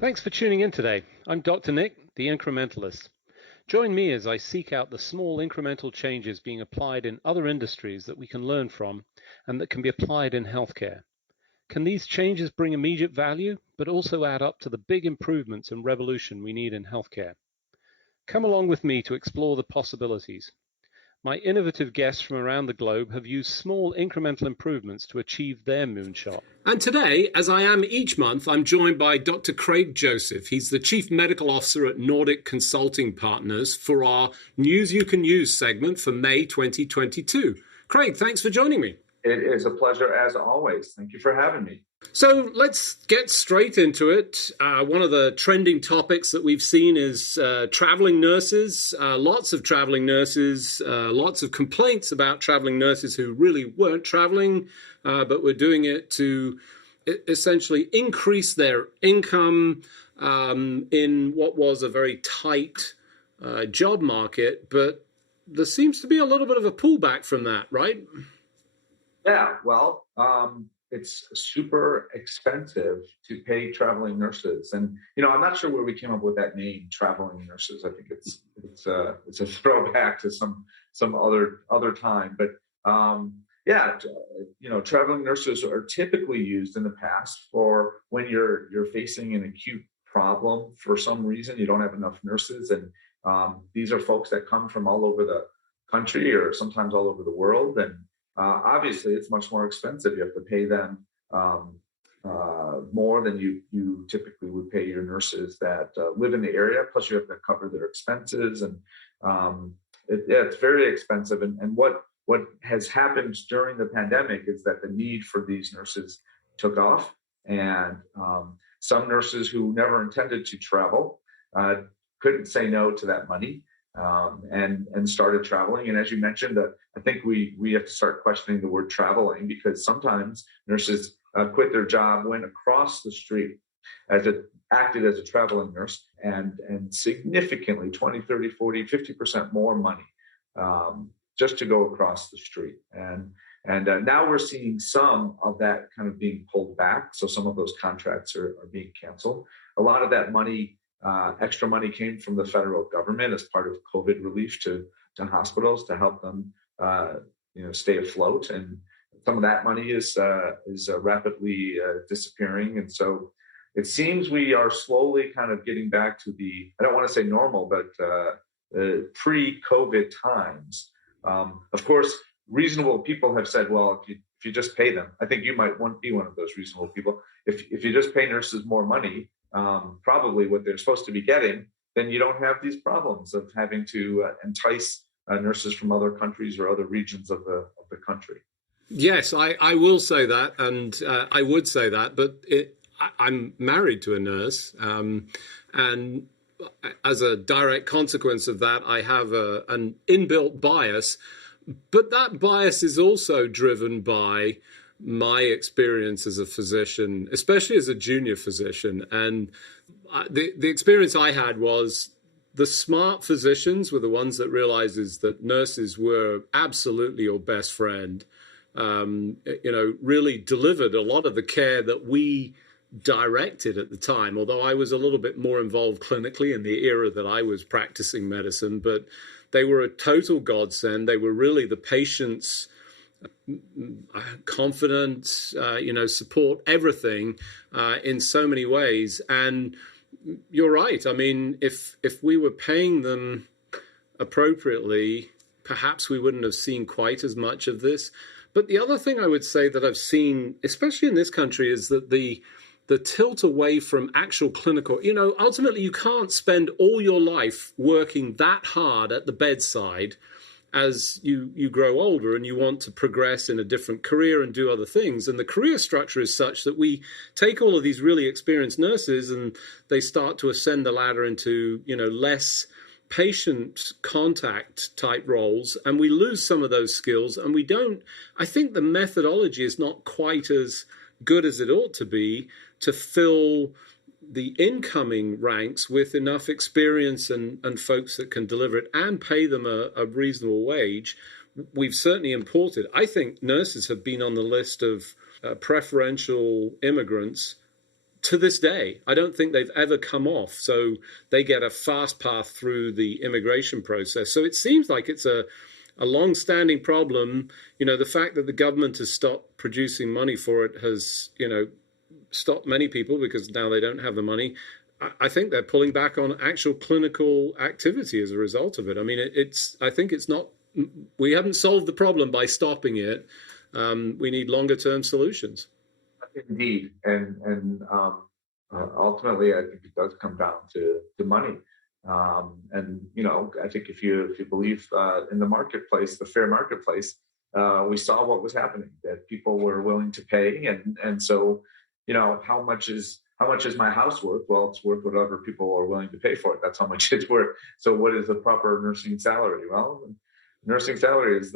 Thanks for tuning in today. I'm Dr. Nick, the Incrementalist. Join me as I seek out the small incremental changes being applied in other industries that we can learn from and that can be applied in healthcare. Can these changes bring immediate value, but also add up to the big improvements and revolution we need in healthcare? Come along with me to explore the possibilities. My innovative guests from around the globe have used small incremental improvements to achieve their moonshot. And today, as I am each month, I'm joined by Dr. Craig Joseph. He's the Chief Medical Officer at Nordic Consulting Partners for our News You Can Use segment for May 2022. Craig, thanks for joining me. It is a pleasure as always. Thank you for having me. So let's get straight into it. One of the trending topics that we've seen is traveling nurses. Lots of traveling nurses, lots of complaints about traveling nurses who really weren't traveling, but were doing it to essentially increase their income in what was a very tight job market. But there seems to be a little bit of a pullback from that, right? Yeah, well, it's super expensive to pay traveling nurses, and I'm not sure where we came up with that name, traveling nurses. I think it's a throwback to some other time, but traveling nurses are typically used in the past for when you're facing an acute problem for some reason. You don't have enough nurses, and these are folks that come from all over the country or sometimes all over the world, and obviously, it's much more expensive. You have to pay them more than you typically would pay your nurses that live in the area. Plus, you have to cover their expenses, and it's very expensive. And what has happened during the pandemic is that the need for these nurses took off, and some nurses who never intended to travel couldn't say no to that money. And started traveling. And as you mentioned, I think we have to start questioning the word traveling, because sometimes nurses quit their job, went across the street, acted as a traveling nurse, and significantly 20, 30, 40, 50% more money just to go across the street. And now we're seeing some of that kind of being pulled back. So some of those contracts are being canceled. A lot of that money, extra money, came from the federal government as part of COVID relief to hospitals to help them, stay afloat. And some of that money is rapidly disappearing. And so it seems we are slowly kind of getting back to I don't want to say normal, but pre-COVID times. Of course, reasonable people have said, well, if you just pay them, I think you might be one of those reasonable people. If you just pay nurses more money, probably what they're supposed to be getting, then you don't have these problems of having to entice nurses from other countries or other regions of the country. Yes, I will say that, and I would say that, but I'm married to a nurse, and as a direct consequence of that, I have an inbuilt bias, but that bias is also driven by my experience as a physician, especially as a junior physician. And the experience I had was the smart physicians were the ones that realizes that nurses were absolutely your best friend, really delivered a lot of the care that we directed at the time, although I was a little bit more involved clinically in the era that I was practicing medicine. But they were a total godsend. They were really the patient's confidence, support, everything in so many ways. And you're right. I mean, if we were paying them appropriately, perhaps we wouldn't have seen quite as much of this. But the other thing I would say that I've seen, especially in this country, is that the tilt away from actual clinical, ultimately you can't spend all your life working that hard at the bedside as you grow older and you want to progress in a different career and do other things. And the career structure is such that we take all of these really experienced nurses and they start to ascend the ladder into, less patient contact type roles, and we lose some of those skills. And I think the methodology is not quite as good as it ought to be to fill the incoming ranks with enough experience and folks that can deliver it and pay them a reasonable wage. We've certainly imported. I think nurses have been on the list of preferential immigrants to this day. I don't think they've ever come off. So they get a fast path through the immigration process. So it seems like it's a long-standing problem. The fact that the government has stopped producing money for it has, stopped many people because now they don't have the money. I think they're pulling back on actual clinical activity as a result of it. I mean, I think it's not, we haven't solved the problem by stopping it. We need longer-term solutions. Indeed, and ultimately, I think it does come down to money. And I think if you believe in the marketplace, the fair marketplace, we saw what was happening, that people were willing to pay, and so how much is my house worth? Well, it's worth whatever people are willing to pay for it. That's how much it's worth. So what is the proper nursing salary? Well, nursing salary is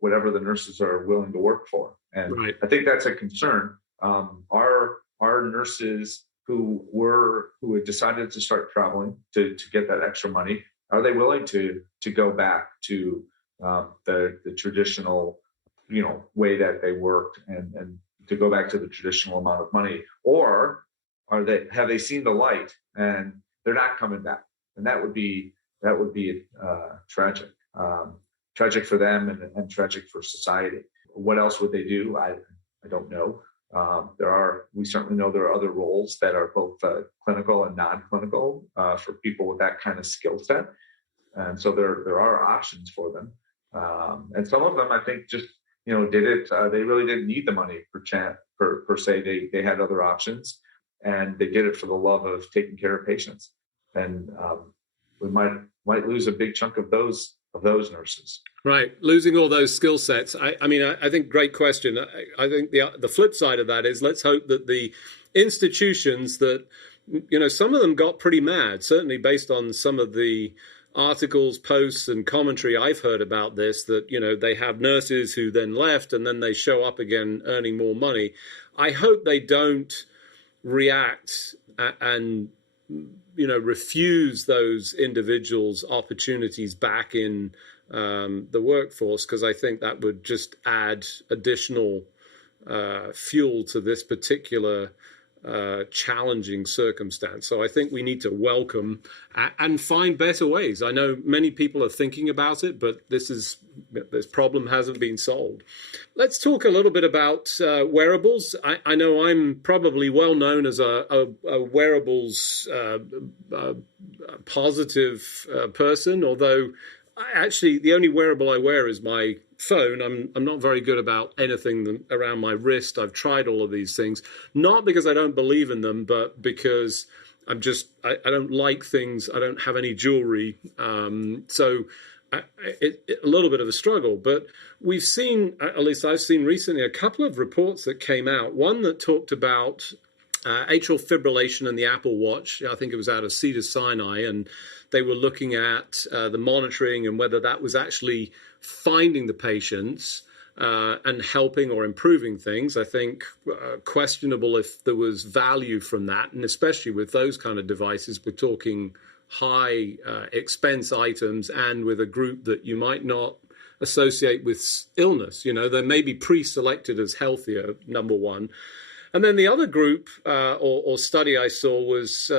whatever the nurses are willing to work for, and right. I think that's a concern. Our nurses who had decided to start traveling to get that extra money, are they willing to go back to the traditional way that they worked and to go back to the traditional amount of money, or have they seen the light and they're not coming back? And that would be tragic. Tragic for them and tragic for society. What else would they do? I don't know. We certainly know there are other roles that are both clinical and non-clinical for people with that kind of skill set, and so there are options for them. And some of them, I think, just did it. They really didn't need the money per se. They had other options, and they did it for the love of taking care of patients. And we might lose a big chunk of those nurses. Right, losing all those skill sets. I think great question. I think the flip side of that is, let's hope that the institutions that, some of them got pretty mad, certainly based on some of the articles, posts, and commentary I've heard about this, that, they have nurses who then left and then they show up again earning more money. I hope they don't react and refuse those individuals opportunities back in the workforce, because I think that would just add additional fuel to this particular challenging circumstance. So I think we need to welcome and find better ways. I know many people are thinking about it, but this problem hasn't been solved. Let's talk a little bit about wearables. I know I'm probably well known as a wearables positive person, although actually the only wearable I wear is my phone. I'm not very good about anything around my wrist. I've tried all of these things, not because I don't believe in them, but because I don't like things. I don't have any jewelry. So a little bit of a struggle. But we've seen, at least I've seen recently, a couple of reports that came out. One that talked about atrial fibrillation in the Apple Watch. I think it was out of Cedars-Sinai, and they were looking at the monitoring and whether that was actually finding the patients and helping or improving things. I think questionable if there was value from that, and especially with those kind of devices, we're talking high expense items and with a group that you might not associate with illness. They may be pre-selected as healthier, number one. And then the other group or study I saw was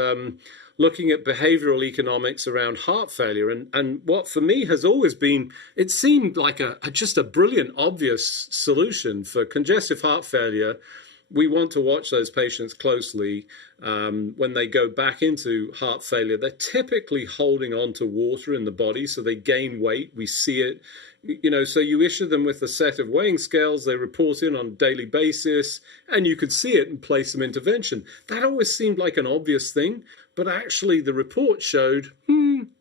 looking at behavioral economics around heart failure. And what for me has always been, it seemed like just a brilliant, obvious solution for congestive heart failure. We want to watch those patients closely when they go back into heart failure. They're typically holding on to water in the body, so they gain weight. We see it. So you issue them with a set of weighing scales, they report in on a daily basis, and you could see it and place some intervention. That always seemed like an obvious thing, but actually the report showed,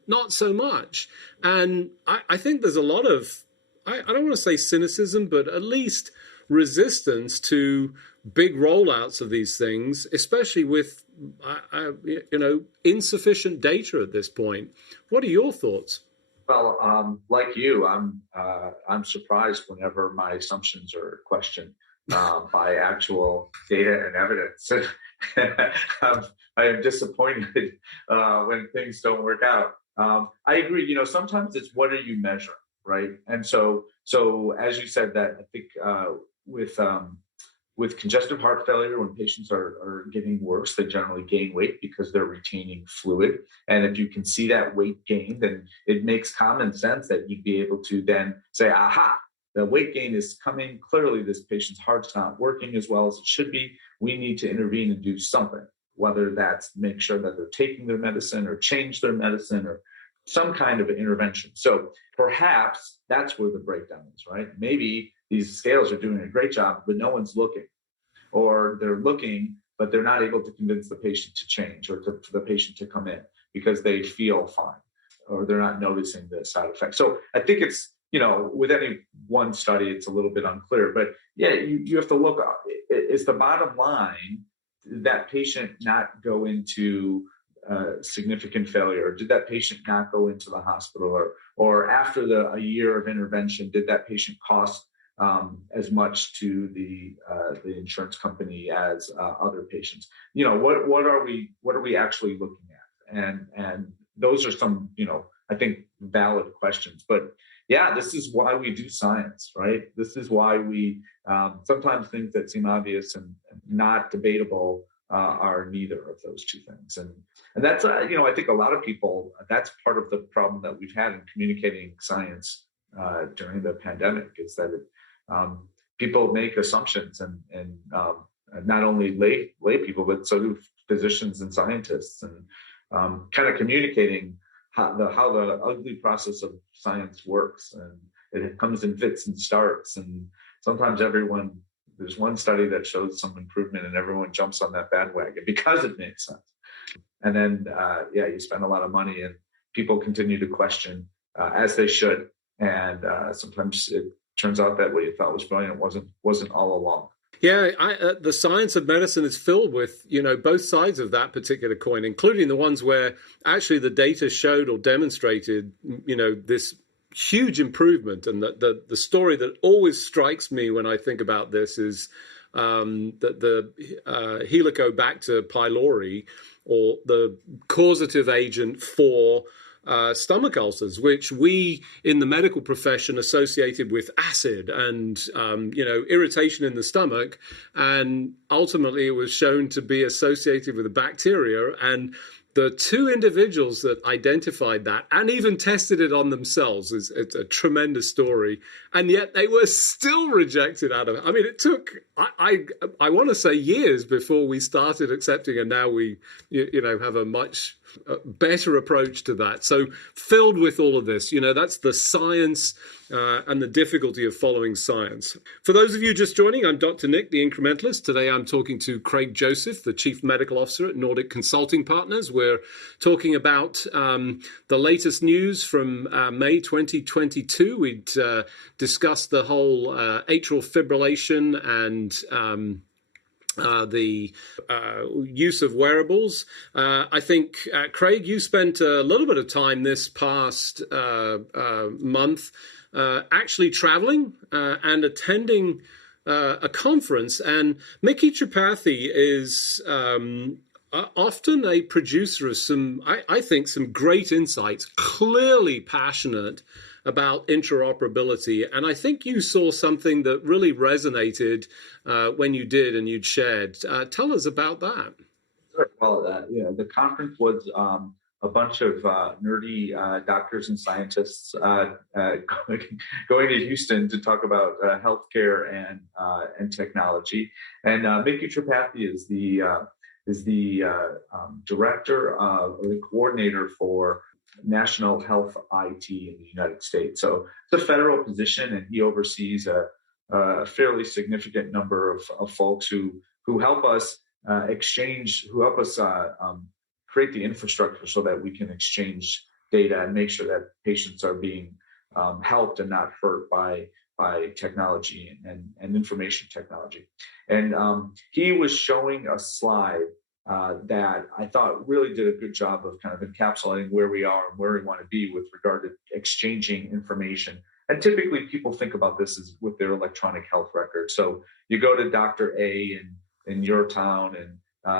not so much. And I think there's a lot of, I don't want to say cynicism, but at least resistance to big rollouts of these things, especially with, insufficient data at this point. What are your thoughts? Well, like you, I'm surprised whenever my assumptions are questioned by actual data and evidence. I am disappointed when things don't work out. I agree. Sometimes it's what are you measuring, right? And so as you said that, I think with with congestive heart failure, when patients are getting worse, they generally gain weight because they're retaining fluid. And if you can see that weight gain, then it makes common sense that you'd be able to then say, aha, the weight gain is coming. Clearly, this patient's heart's not working as well as it should be. We need to intervene and do something, whether that's make sure that they're taking their medicine or change their medicine or some kind of intervention. So perhaps that's where the breakdown is, right? Maybe these scales are doing a great job, but no one's looking, or they're looking, but they're not able to convince the patient to change or for the patient to come in because they feel fine, or they're not noticing the side effects. So I think it's, with any one study, it's a little bit unclear, but yeah, you have to look, is the bottom line that patient not go into significant failure? Did that patient not go into the hospital, or after a year of intervention, did that patient cost as much to the insurance company as other patients? What are we actually looking at? And those are some, I think, valid questions. But yeah, this is why we do science, right? This is why we sometimes things that seem obvious and not debatable are neither of those two things. And that's, I think a lot of people, that's part of the problem that we've had in communicating science during the pandemic, is that people make assumptions, and not only lay people, but so do physicians and scientists, and kind of communicating how the ugly process of science works. And it comes in fits and starts. And sometimes there's one study that shows some improvement and everyone jumps on that bandwagon because it makes sense. And then, you spend a lot of money and people continue to question as they should. And sometimes it turns out that what you thought was brilliant wasn't all along. Yeah, the science of medicine is filled with, both sides of that particular coin, including the ones where actually the data showed or demonstrated, this huge improvement. And the story that always strikes me when I think about this is that the Helicobacter pylori, or the causative agent for stomach ulcers, which we in the medical profession associated with acid and irritation in the stomach, and ultimately it was shown to be associated with a bacteria. And the two individuals that identified that and even tested it on themselves it's a tremendous story, and yet they were still rejected out of it. I mean, it took I want to say years before we started accepting, and now we have a much better approach to that. So filled with all of this, that's the science and the difficulty of following science. For those of you just joining, I'm Dr. Nick, the Incrementalist. Today I'm talking to Craig Joseph, the Chief Medical Officer at Nordic Consulting Partners. We're talking about the latest news from May 2022. We'd discussed the whole atrial fibrillation and the use of wearables. I think, Craig, you spent a little bit of time this past month actually traveling and attending a conference. And Micky Tripathi is often a producer of some, I think, some great insights, clearly passionate about interoperability. And I think you saw something that really resonated when you did and you'd shared. Tell us about that. Sure. Well, the conference was a bunch of nerdy doctors and scientists going to Houston to talk about healthcare and technology. And Micky Tripathi is the director or the coordinator for National Health IT in the United States. So it's a federal position, and he oversees a fairly significant number of folks who help us create the infrastructure so that we can exchange data and make sure that patients are being helped and not hurt by technology and information technology. And he was showing a slide that I thought really did a good job of kind of encapsulating where we are and where we want to be with regard to exchanging information. And typically people think about this as with their electronic health record. So you go to Dr. A in your town, and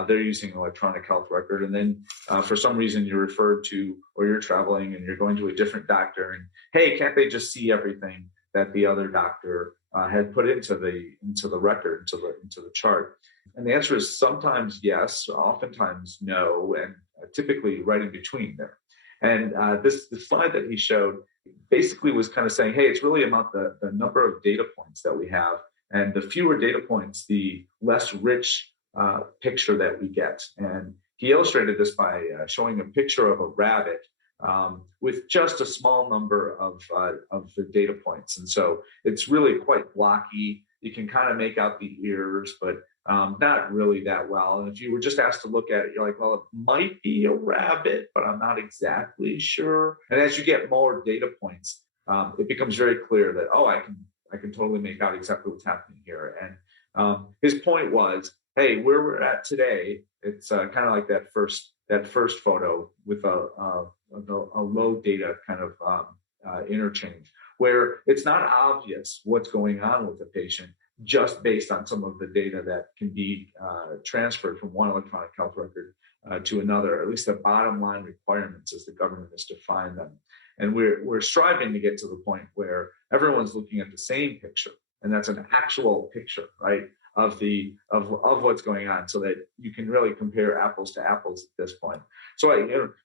they're using an electronic health record. And then for some reason you're referred to, or you're traveling and you're going to a different doctor, and hey, can't they just see everything that the other doctor had put into the record, into the chart? And the answer is sometimes yes, oftentimes no, and typically right in between there. And this slide that he showed basically was kind of saying, hey, it's really about the number of data points that we have. And the fewer data points, the less rich picture that we get. And he illustrated this by showing a picture of a rabbit with just a small number of the data points. And so it's really quite blocky. You can kind of make out the ears, but not really that well. And if you were just asked to look at it, you're like, well, it might be a rabbit, but I'm not exactly sure. And as you get more data points, it becomes very clear that, oh, I can totally make out exactly what's happening here. And his point was, hey, where we're at today, it's kind of like that first photo with a low data kind of interchange, where it's not obvious what's going on with the patient just based on some of the data that can be transferred from one electronic health record to another, at least the bottom line requirements as the government has defined them. And we're striving to get to the point where everyone's looking at the same picture, and that's an actual picture, right, of what's going on, so that you can really compare apples to apples at this point. So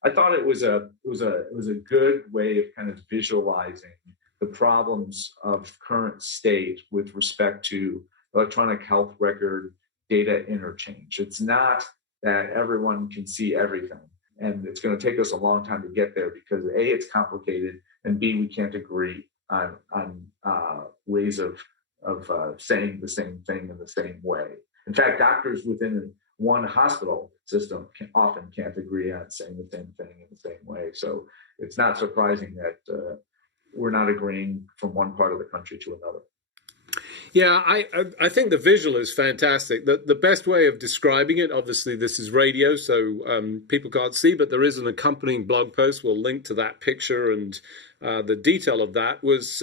I thought it was a good way of kind of visualizing the problems of current state with respect to electronic health record data interchange. It's not that everyone can see everything, and it's going to take us a long time to get there because A, it's complicated, and B, we can't agree on ways of saying the same thing in the same way. In fact, doctors within one hospital system often can't agree on saying the same thing in the same way. So it's not surprising that we're not agreeing from one part of the country to another. Yeah, I think the visual is fantastic. The best way of describing it, obviously this is radio, so people can't see, but there is an accompanying blog post. We'll link to that picture, and the detail of that was,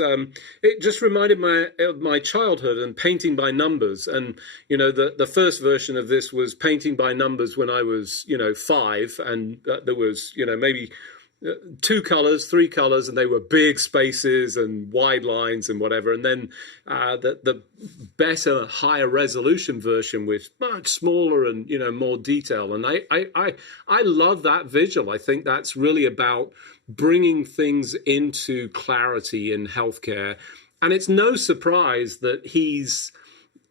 it just reminded of my childhood and painting by numbers. And, the first version of this was painting by numbers when I was, 5, and there was, maybe 2 colors, 3 colors, and they were big spaces and wide lines and whatever. And then the better, higher resolution version with much smaller and more detail. And I love that visual. I think that's really about bringing things into clarity in healthcare. And it's no surprise that he's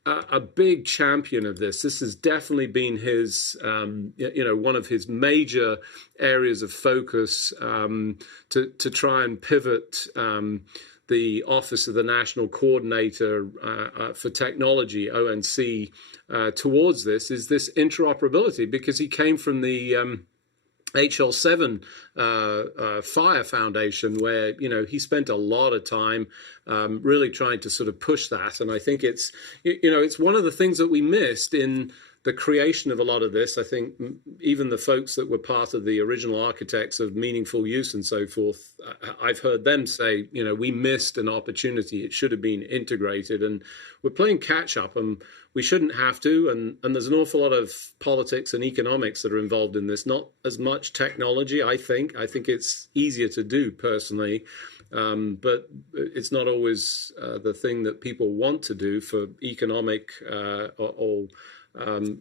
a big champion of this. This has definitely been his, one of his major areas of focus to try and pivot the Office of the National Coordinator for Technology, ONC, towards this, is this interoperability, because he came from the HL7 Fire Foundation, where he spent a lot of time really trying to sort of push that. And I think it's one of the things that we missed in the creation of a lot of this. I think even the folks that were part of the original architects of meaningful use and so forth, I've heard them say, we missed an opportunity. It should have been integrated, and we're playing catch up, and we shouldn't have to. And there's an awful lot of politics and economics that are involved in this, not as much technology, I think. I think it's easier to do personally, but it's not always the thing that people want to do for economic or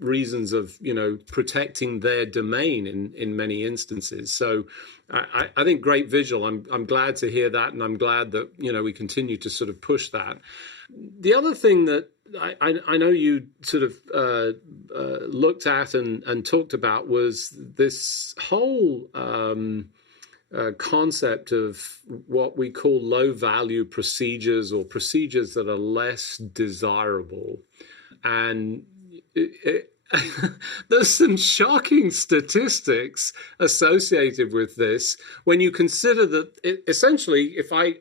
reasons of protecting their domain in many instances. So I think great visual. I'm glad to hear that, and I'm glad that we continue to sort of push that. The other thing that I know you sort of looked at and talked about was this whole concept of what we call low-value procedures, or procedures that are less desirable. And there's some shocking statistics associated with this when you consider that essentially, if I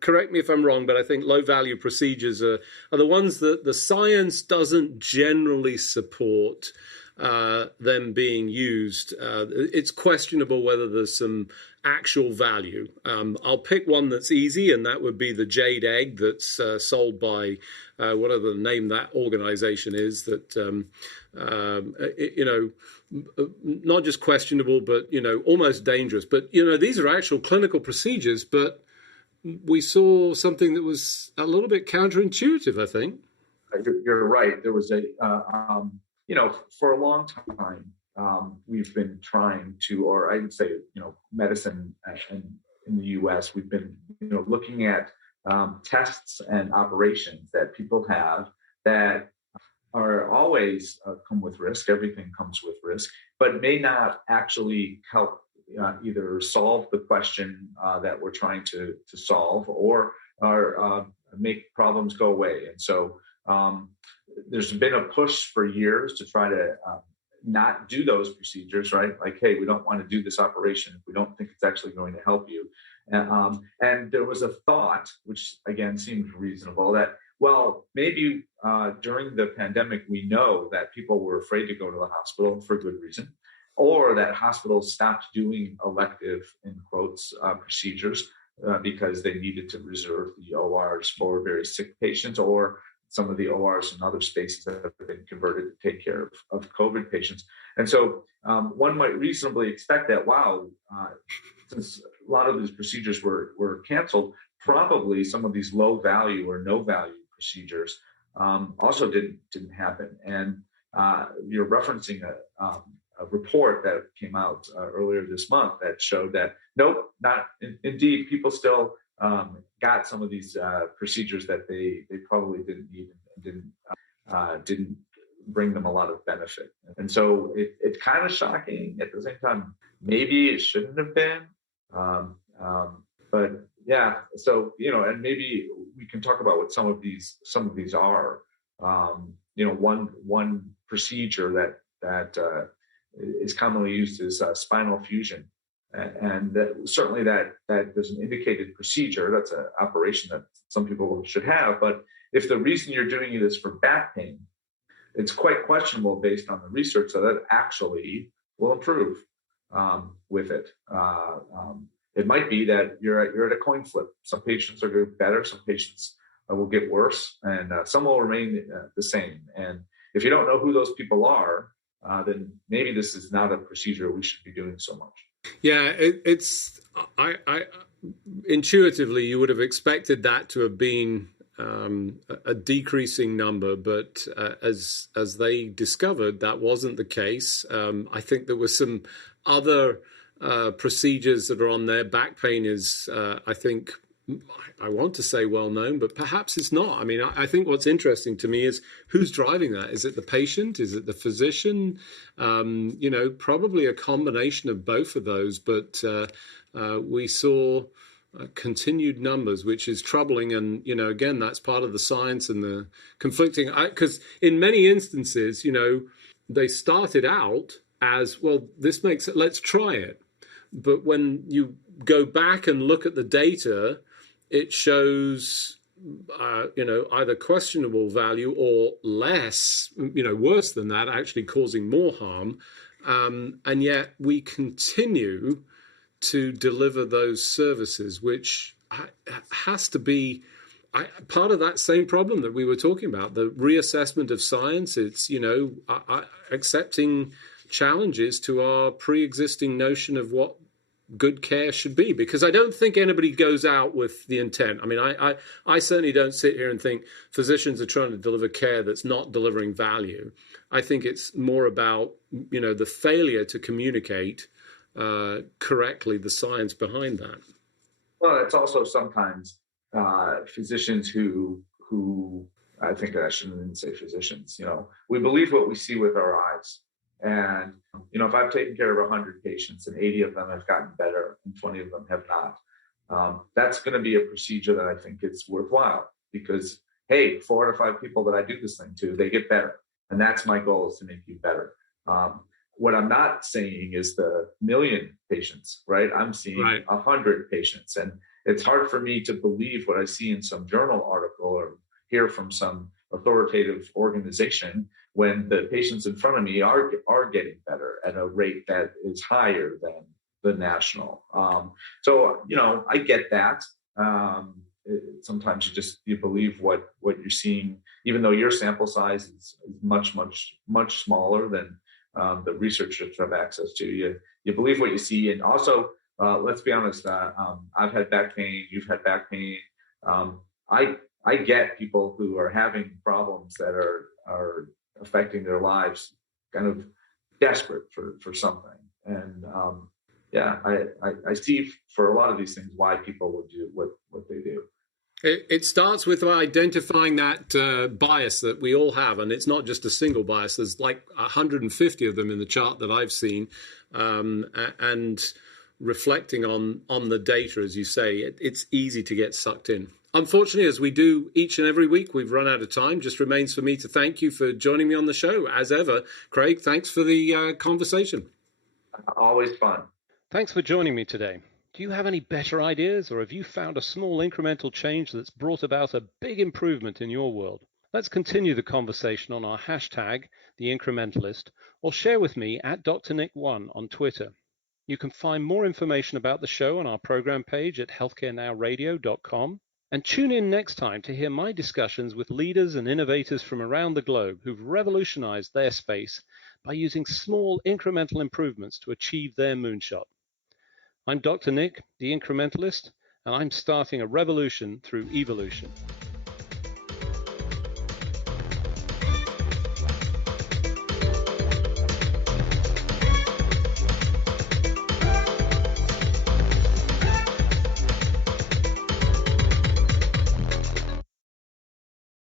correct me if I'm wrong, but I think low value procedures are the ones that the science doesn't generally support them being used. It's questionable whether there's some actual value. I'll pick one that's easy, and that would be the jade egg that's sold by whatever the name that organization is, that not just questionable, but almost dangerous. But these are actual clinical procedures, but we saw something that was a little bit counterintuitive, I think. You're right. There was for a long time, we've been trying to, or I would say, medicine in the U.S., we've been, looking at tests and operations that people have that are always come with risk. Everything comes with risk, but may not actually help either solve the question that we're trying to solve, or make problems go away. And so there's been a push for years to try to not do those procedures, right? Like, hey, we don't want to do this operation if we don't think it's actually going to help you. And there was a thought, which again seemed reasonable, that, well, maybe during the pandemic, we know that people were afraid to go to the hospital for good reason, or that hospitals stopped doing elective, in quotes, procedures because they needed to reserve the ORs for very sick patients, or some of the ORs and other spaces that have been converted to take care of COVID patients. And so one might reasonably expect that, wow, since a lot of these procedures were canceled, probably some of these low value or no value procedures also didn't happen. And you're referencing a report that came out earlier this month that showed that, nope, not indeed, people still got some of these procedures that they probably didn't need and didn't bring them a lot of benefit. And so it's kind of shocking. At the same time, maybe it shouldn't have been. But yeah, so, and maybe we can talk about what some of these are. One procedure that is commonly used is spinal fusion. And certainly that there's an indicated procedure. That's an operation that some people should have. But if the reason you're doing it is for back pain, it's quite questionable based on the research that actually will improve with it. It might be that you're at a coin flip. Some patients are going to get better, some patients will get worse, and some will remain the same. And if you don't know who those people are, then maybe this is not a procedure we should be doing so much. Yeah, I intuitively you would have expected that to have been a decreasing number, but as they discovered, that wasn't the case. I think there were some other procedures that are on there. Back pain is, I think, I want to say well known, but perhaps it's not. I mean, I think what's interesting to me is who's driving that. Is it the patient? Is it the physician? Probably a combination of both of those. But we saw continued numbers, which is troubling. And, again, that's part of the science and the conflicting. Because in many instances, they started out as, well, this makes it, let's try it. But when you go back and look at the data, it shows, either questionable value or less, worse than that, actually causing more harm. And yet we continue to deliver those services, which has to be part of that same problem that we were talking about, the reassessment of science. It's, accepting challenges to our pre-existing notion of what good care should be, because I don't think anybody goes out with the intent. I mean, I certainly don't sit here and think physicians are trying to deliver care that's not delivering value. I think it's more about, the failure to communicate correctly the science behind that. Well, it's also sometimes physicians who I think I shouldn't say physicians, we believe what we see with our eyes. And, if I've taken care of 100 patients and 80 of them have gotten better and 20 of them have not, that's going to be a procedure that I think is worthwhile, because, hey, 4 out of 5 people that I do this thing to, they get better. And that's my goal, is to make you better. What I'm not saying is the million patients, right? I'm seeing 100 patients. And it's hard for me to believe what I see in some journal article or hear from some authoritative organization when the patients in front of me are getting better at a rate that is higher than the national. So, I get that. Sometimes you believe what you're seeing, even though your sample size is much, much, much smaller than the researchers have access to. You believe what you see. And also, let's be honest. I've had back pain. You've had back pain. Um, I get people who are having problems that are affecting their lives, kind of desperate for something. And yeah, I see for a lot of these things why people would do what they do. It starts with identifying that bias that we all have, and it's not just a single bias. There's like 150 of them in the chart that I've seen, and reflecting on the data, as you say, it's easy to get sucked in. Unfortunately, as we do each and every week, we've run out of time. Just remains for me to thank you for joining me on the show. As ever, Craig, thanks for the conversation. Always fun. Thanks for joining me today. Do you have any better ideas, or have you found a small incremental change that's brought about a big improvement in your world? Let's continue the conversation on our hashtag, The Incrementalist, or share with me at Dr. Nick1 on Twitter. You can find more information about the show on our program page at healthcarenowradio.com. And tune in next time to hear my discussions with leaders and innovators from around the globe who've revolutionized their space by using small incremental improvements to achieve their moonshot. I'm Dr. Nick, the Incrementalist, and I'm starting a revolution through evolution.